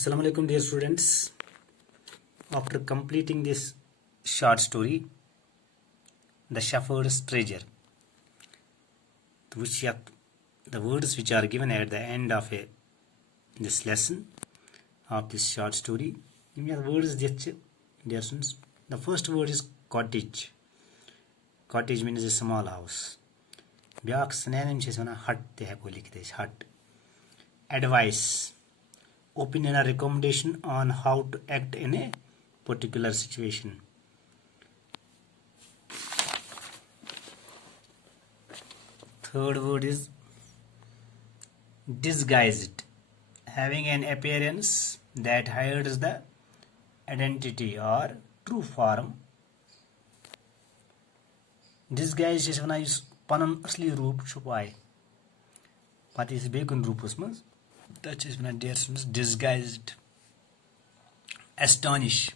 Assalamu alaikum dear students. After completing this short story, The Shepherd's Treasure, the words which are given at the end of this lesson of this short story, words dear students. The first word is cottage. Cottage means a small house. Byak synonym is hut te heko likhde hut. Advice, opinion or recommendation on how to act in a particular situation. Third word is disguised, having an appearance that hides the identity or true form. Disguised is when I use panun asli roop chupai. But is bacon roopus mas. That is when I dear students disguised. Astonish,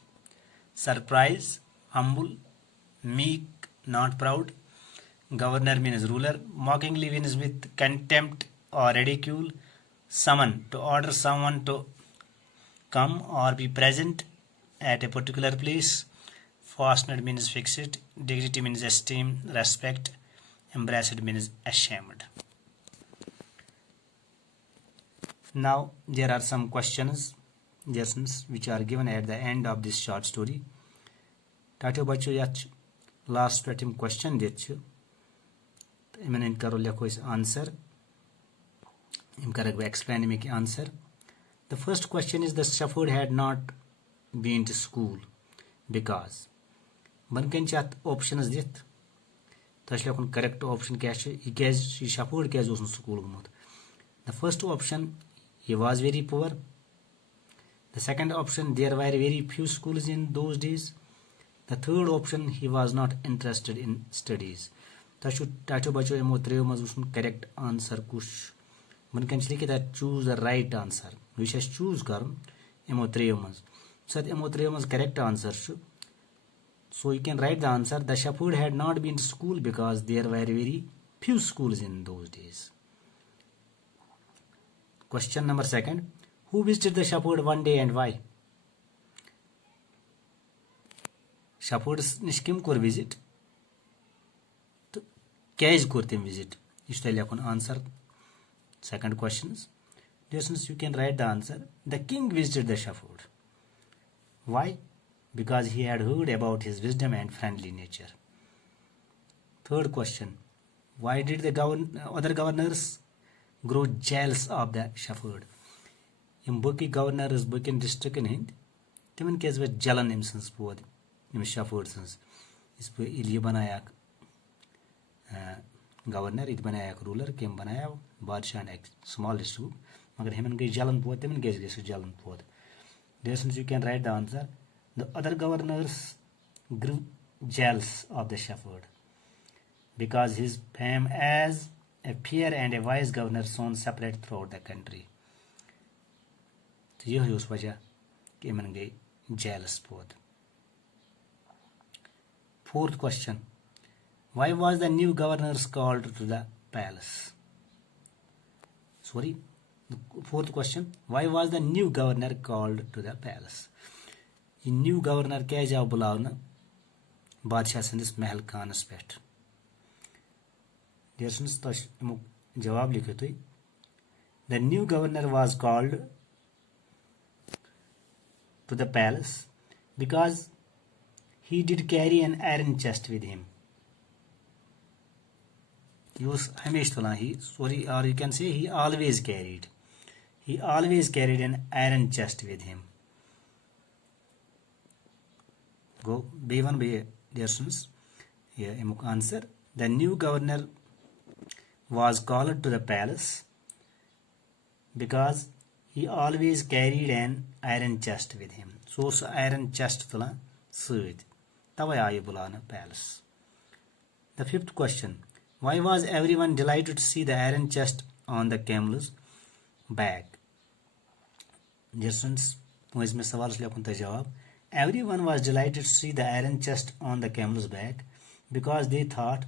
surprise, humble, meek, not proud. Governor means ruler. Mockingly means with contempt or ridicule. Summon, to order someone to come or be present at a particular place. Fastened means fixed. Dignity means esteem, respect. Embraced means ashamed. Now there are some questions which are given at the end of this short story. Tato bacho yach last patim question dechu. Imenen karo lekho is answer. Imkarag explain make answer. The first question is the shepherd had not been to school because. Banken chat options dit. Tashlekun correct option cash. He shepherd kaz usun school gumut. The first option, he was very poor. The second option, there were very few schools in those days. The third option, he was not interested in studies. Tacho bacho emo treyo mazushun correct answer kush. Man can say that choose the right answer. We should choose karum emo treyo maz. So emo treyo maz correct answer. So you can write the answer. The shepherd had not been to school because there were very few schools in those days. Question number second. Who visited the shepherd one day and why? Shepherds nishkim kor visit. Kaj kortim visit. Ishtailakun answer. Second questions. Listeners, you can write the answer. The king visited the shepherd. Why? Because he had heard about his wisdom and friendly nature. Third question. Why did the other governors grow jealous of the shepherd? Im boki governors bokin district in Hind. Timan kes ve jalan im sans pod. Im shepherd sans. Is pe ili banayak governor, it banayak ruler, kim banaya badshah and small district. Magar himan ge jalan pod, timan kes ge jalan pod. Therefore you can write the answer. The other governors grew jealous of the shepherd because his fame as a fair and a wise governor soon spread throughout the country. तो यह है उस वजह कि मन गई jealous pod. Fourth question. Why was the new governor called to the palace? Sorry. Fourth question. Why was the new governor called to the palace? ये new governor क्या जाओ बुलावना बादशाह संदिस महल खानस पेट. Dear students, तो जवाब लिखो तो the new governor was called to the palace because he did carry an iron chest with him. Use हमेशा तुला ही sorry, or you can say he always carried an iron chest with him. Go B1 B, dear students. Here answer. The new governor was called to the palace because he always carried an iron chest with him. So iron chest tula suit. Tawai aye bulana palace. The fifth question. Why was everyone delighted to see the iron chest on the camel's back? Dear students, इसमें सवाल से लेकर जवाब. Everyone was delighted to see the iron chest on the camel's back because they thought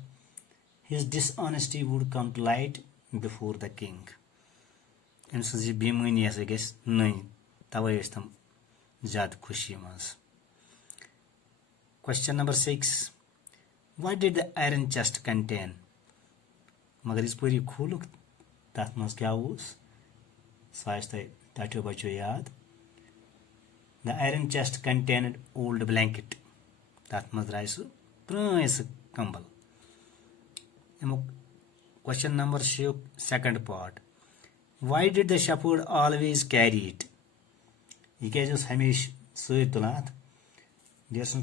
his dishonesty would come to light before the king. أمۍ سٕنٛز یہِ بےایٖمٲنی ہسا گژھِ نٔنۍ तवे तम ज्यादा खुशी मज. Question number 6. What did the iron chest contain? मगर इस पूरी खोलुक तथ मज क्या ताठो बचो याद. The iron chest contained old blanket. तथ मज द्राय सह प्रान सह कंबल. Question number 6, second part. Why did the shepherd always carry it? यह क्या हमेशा सत तुलान.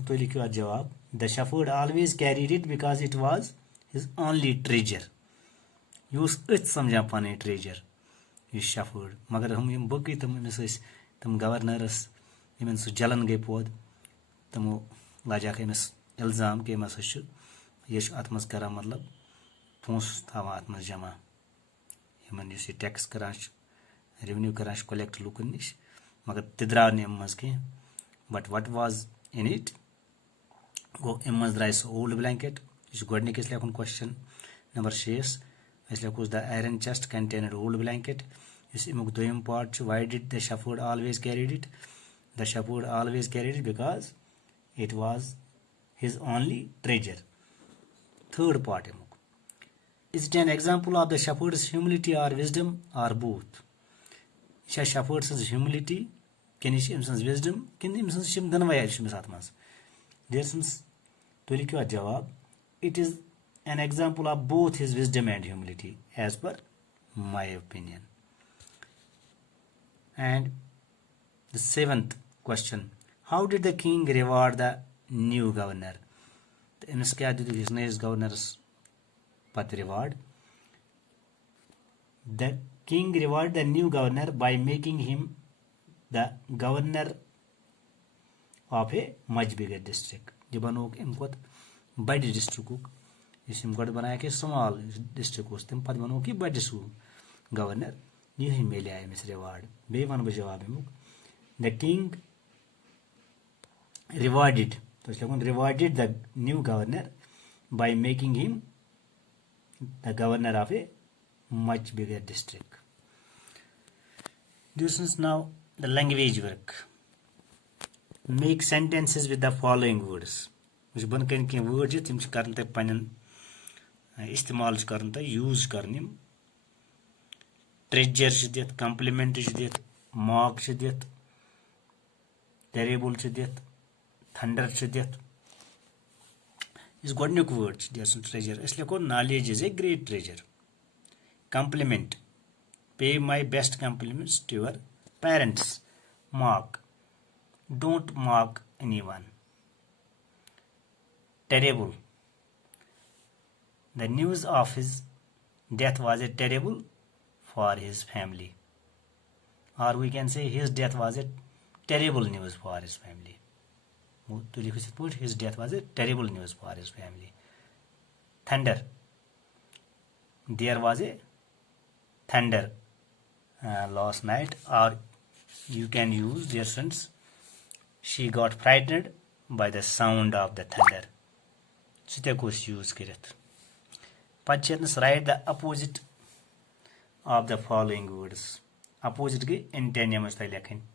तुह लिखियो अत जवाब. The shepherd always carried it because it was his only treasure. यह अथ समझान पन treasure यह shepherd. मगर हम बकि तम गवर्नरस यमन सह जलन गई पोद तमो लाजक अमिस इल्जाम कि यह अत मज कर मतलब पोस थवान अत मज जमा यमन यह टैक्स करान रेवेन्यू करान कलेक्ट लूकन निश मगर तह द्राव अम मज कह. But what was in it गो अम मज द्राय सह ओल्ड ब्लैंकेट. यह गोडनिक लेखन क्वेश्चन नंबर 6 लेखोस the iron chest contained old blanket. इस अमुक दोयम part why did the shepherd always carried it. The shepherd always carried it because it was his only treasure. Third part अमुक. Is it an example of the shepherd's humility or wisdom or both? यह shepherd सज humility किन यह wisdom किन यम दनवे अत मज. Dear sons, तुह लिखियो अत जवाब. It is an example of both his wisdom and humility as per my opinion. And the 7th question. How did the king reward the new governor? Amish क्या दित हis नयस गवर्नरस पत reward. The king rewarded the new governor by making him the governor of a much bigger district. यह बनोक अम खुद बड़ district इस गो बनाया कि स्मॉल डिस्ट्रिक्ट तम पे बनोक यह बड़ गवर्नर. यह मिले अमिस रिवार्ड. बे वन बह जवाब अमुक. The king rewarded rewarded the new governor by making him the governor of a much bigger district. This is now the language work. Make sentences with the following words. Which बन कन के words तिम करन त पनन इस्तेमाल करन त use करन. Treasure दित, कॉम्प्लीमेंट दित, मॉक दित, टेरेबल दित, थंडर दित. इस गोडनिक वर्ड ट्रेजर. अस लिखो knowledge is a great treasure. Compliment. Pay my best compliments to your parents. Mock. Don't mock anyone. Terrible. The news of his death was a terrible for his family. और we can say his death was a terrible news for his family. To put his death was a terrible news for his family. Thunder. There was a thunder last night. Or you can use, dear friends, she got frightened by the sound of the thunder. Sitekos use kirit. Pachens write the opposite of the following words. Opposite के antonyms था लेकिन.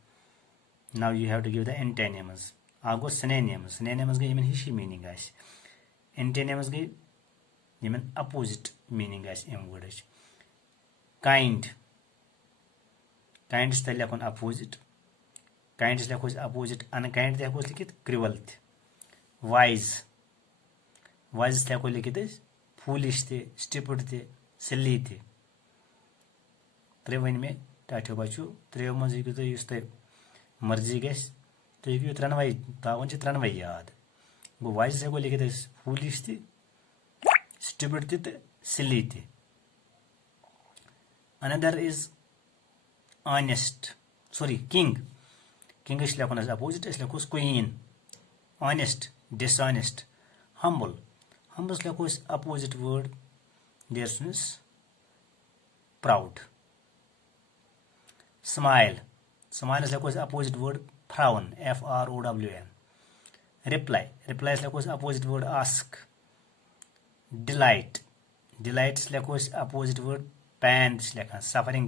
Now you have to give the antonyms. आगो synonyms. Synonyms गई Yemen हिशी meaning आस. Antonyms गई Yemen opposite meaning आस M word. Kind. Kind से लेखन opposite. Kind से लेखोस opposite unkind ते लेखोस लिखित क्रिवल. वाइज. वाइज से लेखो लिखित फूलिश ते, स्टूपिड ते, सिली ते. त्रेवन में टाठो बचो. त्रेव मज हिकु तो युस ते मर्जी गस तो यह त्रेनवे तावन त्रेनवे याद. गो वाइज से गो लिखित फूलिश ति, स्टूपिड ति, सिली ति. Another is honest. Sorry king. King इस लेखन अपोजिट इस लेखोस queen. Honest, dishonest. Humble. Humble लेखोस opposite word there students proud. Smile. Smile लेखोस opposite word frown. F-R-O-W-N. Reply. Reply is like opposite word ask. Delight. Delight is like opposite word pain. Suffering.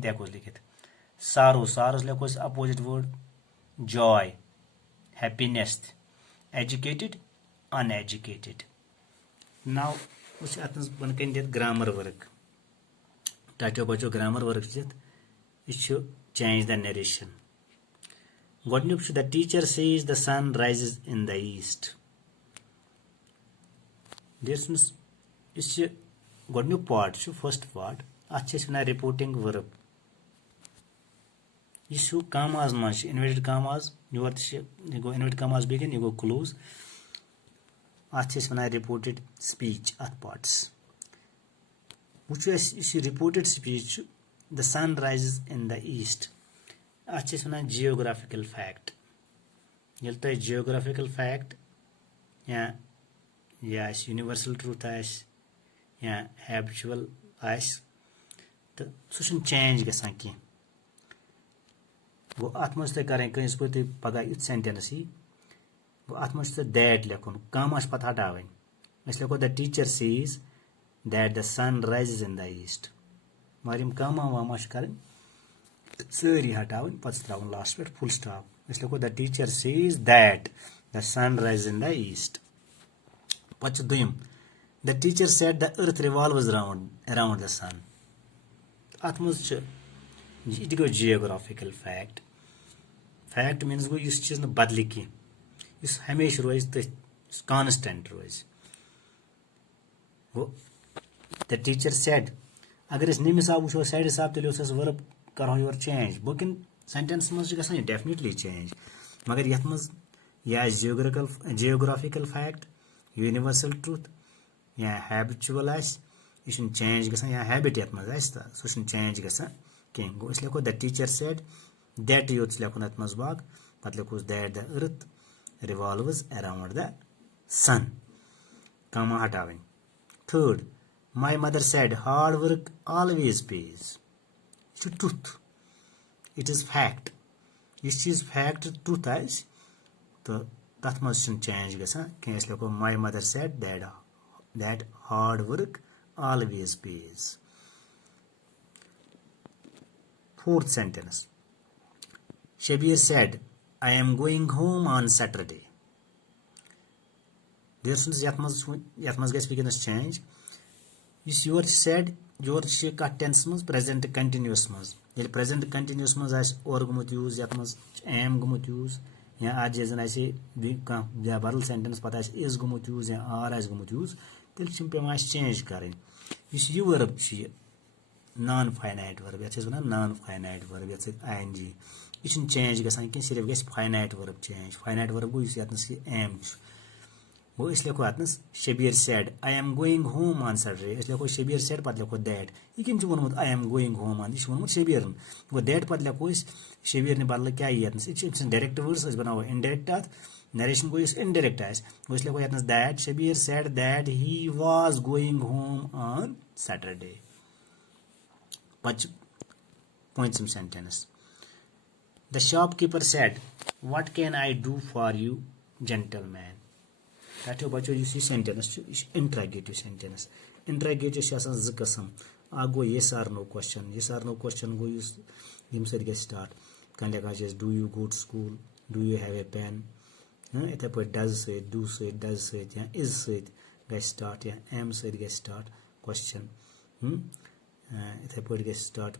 Sorrow. Sorrow is like opposite word joy, happiness, educated, uneducated. Now, which happens one can get grammar work. Tacho bacho grammar work it should change the narration. The teacher says the sun rises in the east. This means it's a part, first part. Achhe reporting verb. Issue commas much inverted commas. You go inverted commas begin. You go close. Achhe reported speech at parts. Which is reported speech. The sun rises in the east. Achhe geographical fact. Yelta geographical fact. Yeah. Yes, universal truth as yeah, habitual as तो so change गसान कह गो अत मज तुम करें कस पे तुम पगह youth sentence ही गो अत मज दैट लिखुन कम पत हटावन लिखो the teacher says that the sun rises in the east मगर कम वम कर सारी हटावन पे त्रा लास्ट पे फुल स्टॉप लिखो the teacher says that the sun rise in the east पे दुम the teacher said the earth revolves around the sun अत मज यह गो जियोग्राफिकल फैक्ट फैक्ट मीन्स गो इस चीज न बदल कह हमेशा रोज तथ कांस्टेंट रोज गो द टीचर सेट अगर निम हिसाब वो सेट हिसाब तेल वर्ब करो योर चेंज बुकिन सेंटेंस मज गसान डेफिनेटली चेंज मगर ये मज या जियोग्राफिकल फैक्ट यूनिवर्सल ट्रूथ या हैबिचुअल यह चेंज गसान या हैबिट ये मज सह चेंज गसान कह गो लिखो द टीचर सेड दैट योत लिखुन अत मज बाग पे लिखोस that the earth revolves around the sun comma हटावन third my mother said hard work always pays यह ट्रूथ इट इज फैक्ट इस चीज फैक्ट ट्रूथ आस तो तथ मज चेंज गसान कह लिखो my mother said that hard work always page fourth sentence Shabir said, I am going home on Saturday. Yat maz gets begin change. Is your said your kah tense maz present continuous maz. Yel present continuous maz as or gumut use yat maz am gumut use ya aaj jezan aise ya barrel sentence pata as is gumut use ya are as gumut use tel chim pe mas change karin. Is you verb chi non finite verb yat is non finite verb yat ing यह change गसान कह सिर्फ गि finite verb change finite verb गो am गो लिखो अतनस Shabir said I am going home on Saturday लिखो शबीर सेड पे लिखो दैट यह कम वोनमुत I am going home on यह वोनमुत शबीर गो दैट पे लिखो शबीर ने बदल क्या ये डायरेक्ट वर्ड्स बनाओ इनडायरेक्ट अत नरेशन गो इनडायरेक्ट गो लिखो ये that Shabir said that he was going home on Saturday points sentence The shopkeeper said, what can I do for you, gentleman? That is this sentence, interrogative sentence. Interrogative is two qism. Go yes or no question. Yes or no question go use him said get start. Can like do you go to school? Do you have a pen? It does say, do say, does say, yeah, is say, get start, yeah, am said get start, question. It get start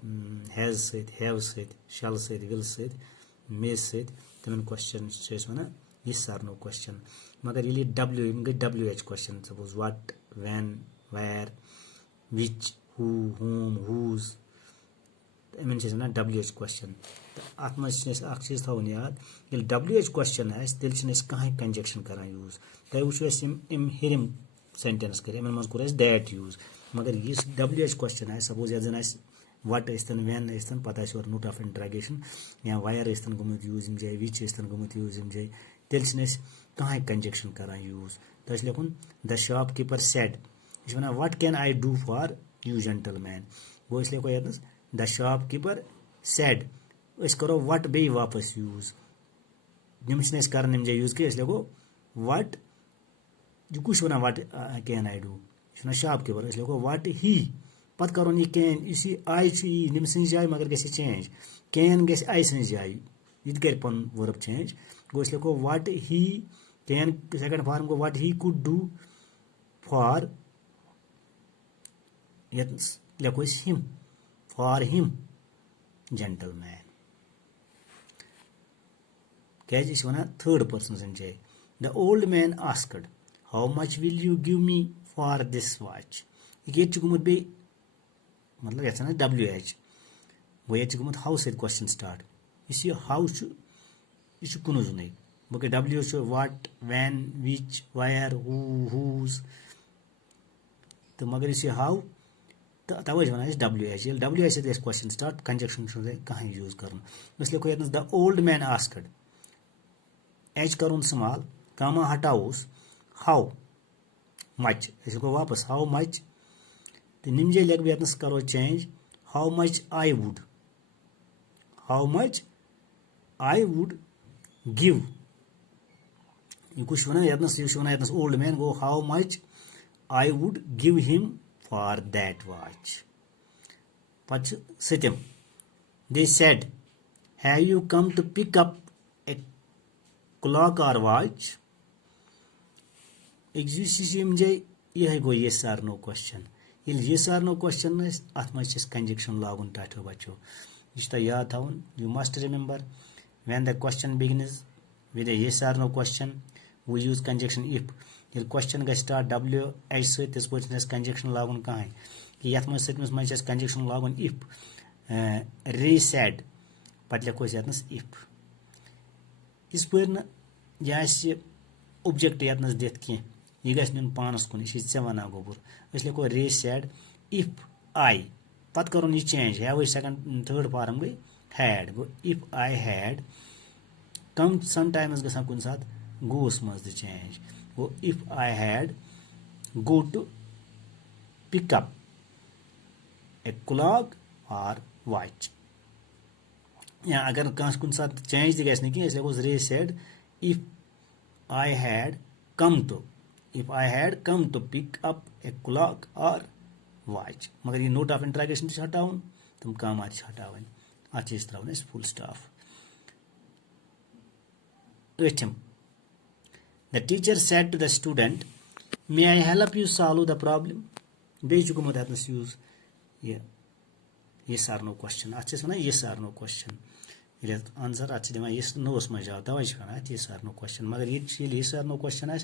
has said, have said, shall said, will said, may said. Then question says yes or no question. Magar really WH question. Suppose what, when, where, which, who, whom, whose. I mean says WH question. Atma says axis thaun yaad. Yel WH question has tel chnes kahin conjunction karan use. Tai which was im hirim sentence kare. Man mas kore that use. मगर ये WH question है suppose यह जन what when पता और note of इंट्रागेशन या wire गुमुत use इम जाए विच गुमुत यूज इम जाए तेल कहें कंजक्शन करान यूज तो लिखुन द शॉप कीपर सेड यह वन what can I do for you gentleman गो लिखो ये द शॉप कीपर सेड करो वट बे वापस यूज निम कर जाए यूज कि लिखो वट यह कुछ one what can I do shop keeper लिखो वट ही पत करो कैन इस आई निम सज जाए मगर ग चेंज कैन ग आई सज जाए यह कर वर्ब चेंज गो लिखो what he can second form गो what he could do for लिखो हिम फॉर हिम जेंटलमैन क्या वन थर्ड पर्सन जाए the old man asked how much will you give me for this watch ये गुमुत बे मतलब ये WH गो ये गुमुत हाउ सत क्वेश्चन स्टार्ट इस हाउ यह कुन जुन बल्कि W what when which where who whose तो मगर इस हाउ तो तवे वन WH ये WH सत क्वेश्चन स्टार्ट कंजक्शन कहीं यूज कर लिखो ये the old man asked H कर स्मॉल कामा हटाओस हाउ मच लिखो वापस हाउ मच तो निमजे लिख ये करो change how much I would give यह कुछ वन ओल्ड मैन गो how much I would give him for that watch पच सतम they said have you come to pick up a clock or watch यह गो yes or no question yes or no question अत मज कंजक्शन लागुन टाठो बचो यह याद थवन you must remember when the question begins with a yes or no question we use conjunction if ये क्वेश्चन ग स्टार्ट WH सत कंजक्शन लागुन कहें कि ये मज कंजक्शन लागुन इफ रे सैड पे लिखो इफ इस पर यह ऑब्जेक्ट ये दिख कह यह गि नुन पानस कुन यह वन गोबुर लिखो रे सैड इफ आई पत कर यह change have second third form गई हैड गो if I had come some times गसान कुन सात गोस मज चेंज गो if I had go to pick up a clock or watch या अगर कुन सात चेंज तक लिखो रे said if I had come to pick up a clock or watch मगर ये नोट ऑफ इंट्रागेशन हटावन तुम काम हटावन अत त्रा full stop 8th the teacher said to the student may I help you solve the problem बे गुमुत use yes or no question अत yes or no question answer अत दिस नोस मज आव तवे yes or no क्वेश्चन मगर ये yes or no question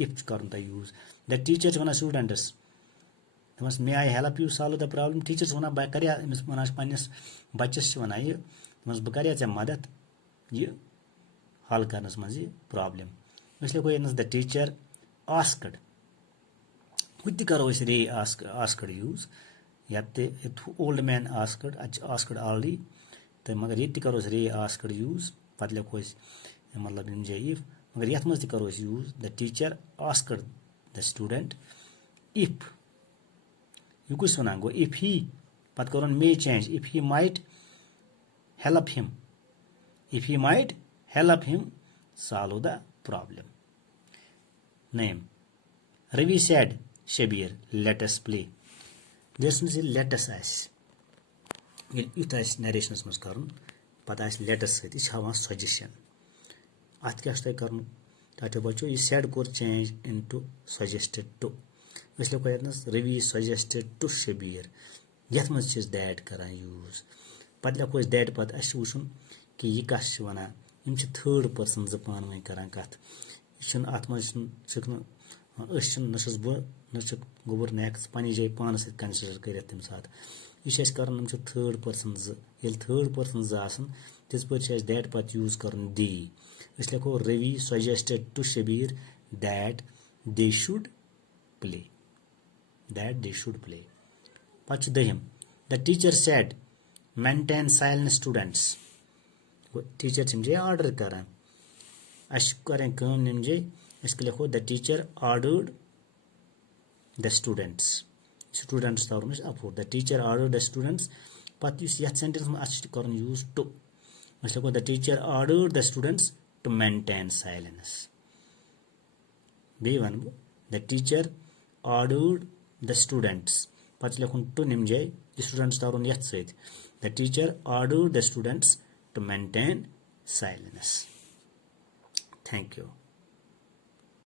if कर यूज द टीचर वन स्टूडेंटस दस may I help you solve the problem teacher वन बह कर वन पन्नस बच्चस वन यह बह कर ऐ मदद यह हल करनस मज प्रॉब्लम लिखो ये द टीचर आस्कड हु करो रे asked use old man asked asked already तो मगर ये करो रे आस्कड यूज पे लिखो मतलब इफ मगर ये मज करो use the teacher asked the student if यह कुछ वन गो इफ ही पे कर मे change if he might help him solve the problem name Ravi said Shabir let us play this let's युत नरेशनस मज कर पे लेटस सत सजेशन अत क्या कर टाटो बचो यह सेड कोर चेंज इनटू सजेस्टेड टू लिखो ये रवि सजेस्टेड टू शबीर ये मज दैट कर यूज पे लिखो दैट पे वुन कि यह कस वन थर्ड पर्सन ज पान वन कर कत यह अत मज न गोबर नेक पन्ने जाए पान सत कंसिडर कर तम सात यह कर थर्ड पर्सन ये थर्ड पर्सन तिज पे दैट पे यूज कर दी लिखो Ravi suggested to Shabir that they should play पे दहिम the teacher said maintain silence students teacher जाए आर्डर कर करें जाए लिखो the teacher ordered the students तौर अपोर the teacher ordered the students पे ये सेंटेंस में कर यूज टू लिखो the teacher ordered the students to maintain silence बे one the teacher ordered the students पे लिखुन टू निम जाए स्टूडेंट्स तौर ये the teacher ordered the students to maintain silence. Thank you.